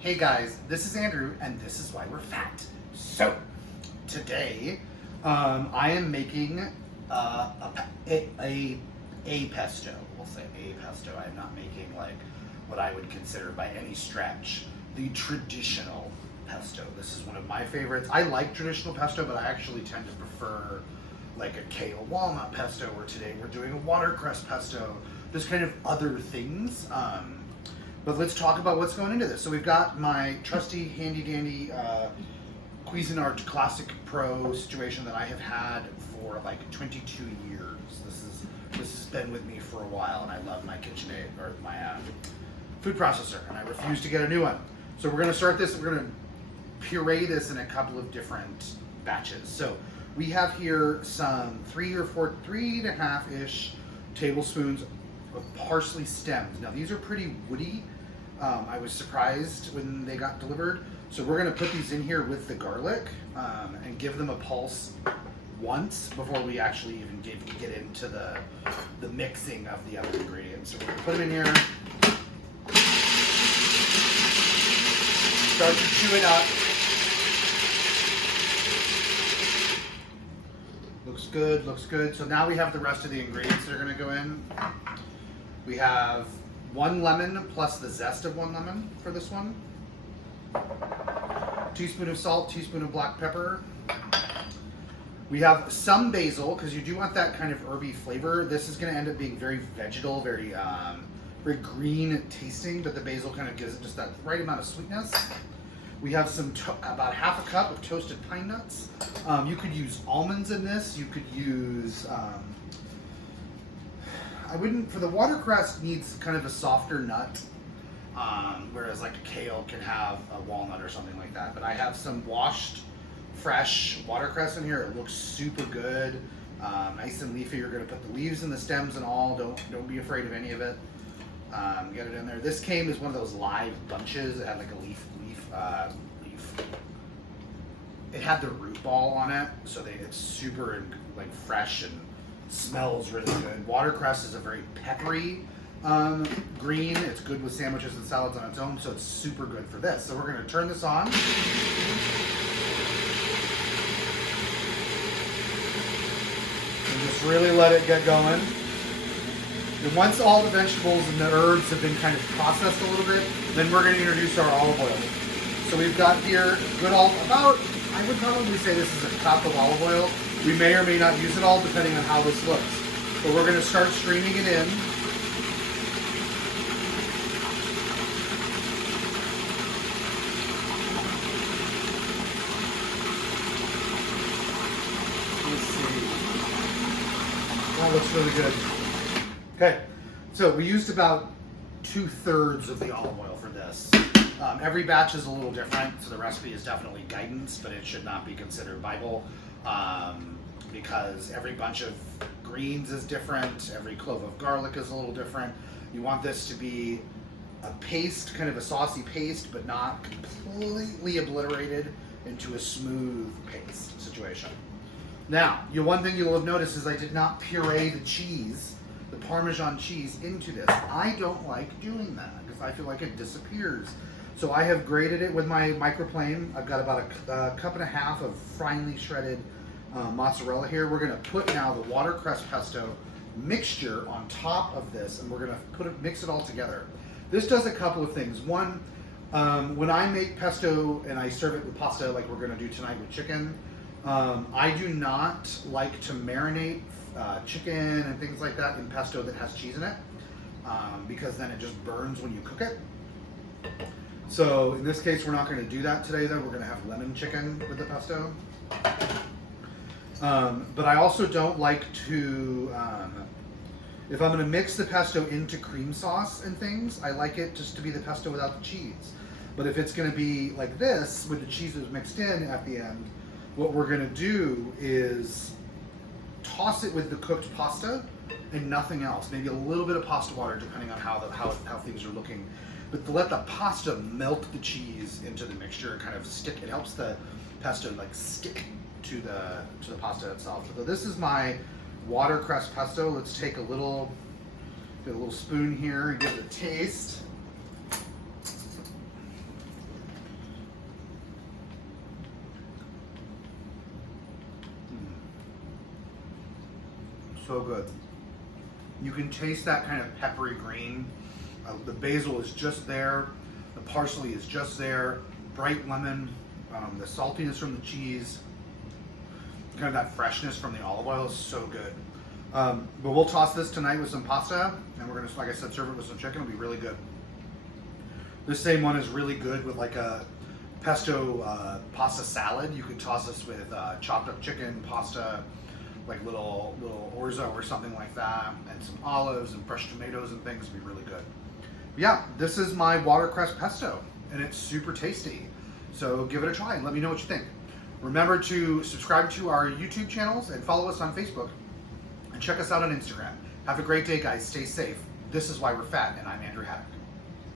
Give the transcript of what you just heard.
Hey guys, this is Andrew, and this is why we're fat. So, today, I am making a pesto. We'll say a pesto. I'm not making like what I would consider by any stretch the traditional pesto. This is one of my favorites. I like traditional pesto, but I actually tend to prefer like a kale walnut pesto, or today we're doing a watercress pesto. There's kind of other things. But let's talk about what's going into this. So we've got my trusty, handy-dandy Cuisinart Classic Pro situation that I have had for like 22 years. This has been with me for a while, and I love my KitchenAid, or my food processor, and I refuse to get a new one. So we're going to start this. We're going to puree this in a couple of different batches. So we have here some 3.5-ish tablespoons of parsley stems. Now these are pretty woody. I was surprised when they got delivered. So we're gonna put these in here with the garlic and give them a pulse once before we actually even get into the mixing of the other ingredients. So we're gonna put them in here. Start to chew it up. Looks good, looks good. So now we have the rest of the ingredients that are gonna go in. We have 1 lemon plus the zest of 1 lemon for this one. Teaspoon of salt, teaspoon of black pepper. We have some basil, because you do want that kind of herby flavor. This is going to end up being very vegetal, very green tasting, but the basil kind of gives it just that right amount of sweetness. We have some about half a cup of toasted pine nuts. You could use almonds in this. You could use I wouldn't, for the watercress needs kind of a softer nut, whereas like a kale can have a walnut or something like that. But I have some washed, fresh watercress in here. It looks super good, nice and leafy. You're gonna put the leaves and the stems and all. Don't be afraid of any of it. Get it in there. This came as one of those live bunches. It had like a leaf. It had the root ball on it, so it's super like fresh and smells really good. Watercress is a very peppery green. It's good with sandwiches and salads on its own, so it's super good for this. So we're going to turn this on. And just really let it get going. And once all the vegetables and the herbs have been kind of processed a little bit, then we're going to introduce our olive oil. So we've got here I would probably say this is a cup of olive oil. We may or may not use it all depending on how this looks. But we're going to start streaming it in. Let's see. That looks really good. Okay, so we used about 2/3 of the olive oil for this. Every batch is a little different, so the recipe is definitely guidance, but it should not be considered Bible, because every bunch of greens is different, every clove of garlic is a little different. You want this to be a paste, kind of a saucy paste, but not completely obliterated into a smooth paste situation. Now, one thing you'll have noticed is I did not puree the cheese, the Parmesan cheese, into this. I don't like doing that because I feel like it disappears. So I have grated it with my microplane. I've got about a cup and a half of finely shredded mozzarella here. We're going to put now the watercress pesto mixture on top of this, and we're going to mix it all together. This does a couple of things. One, when I make pesto and I serve it with pasta like we're going to do tonight with chicken, I do not like to marinate chicken and things like that in pesto that has cheese in it, because then it just burns when you cook it. So in this case, we're not going to do that today, though. We're going to have lemon chicken with the pesto. But I also don't like to, if I'm going to mix the pesto into cream sauce and things, I like it just to be the pesto without the cheese. But if it's going to be like this, with the cheese that's mixed in at the end, what we're going to do is toss it with the cooked pasta and nothing else. Maybe a little bit of pasta water, depending on how things are looking. But to let the pasta melt the cheese into the mixture and kind of stick, it helps the pesto like stick to the pasta itself. So this is my watercress pesto. Let's take a little spoon here and give it a taste. so good. You can taste that kind of peppery green. The basil is just there. The parsley is just there. Bright lemon, the saltiness from the cheese, kind of that freshness from the olive oil is so good. But we'll toss this tonight with some pasta, and we're gonna, like I said, serve it with some chicken. It'll be really good. This same one is really good with like a pesto pasta salad. You could toss this with chopped up chicken, pasta, like little orzo or something like that, and some olives and fresh tomatoes and things. Would be really good. But yeah, this is my watercress pesto, and it's super tasty. So give it a try and let me know what you think. Remember to subscribe to our YouTube channels and follow us on Facebook, and check us out on Instagram. Have a great day, guys. Stay safe. This is why we're fat, and I'm Andrew Haddock.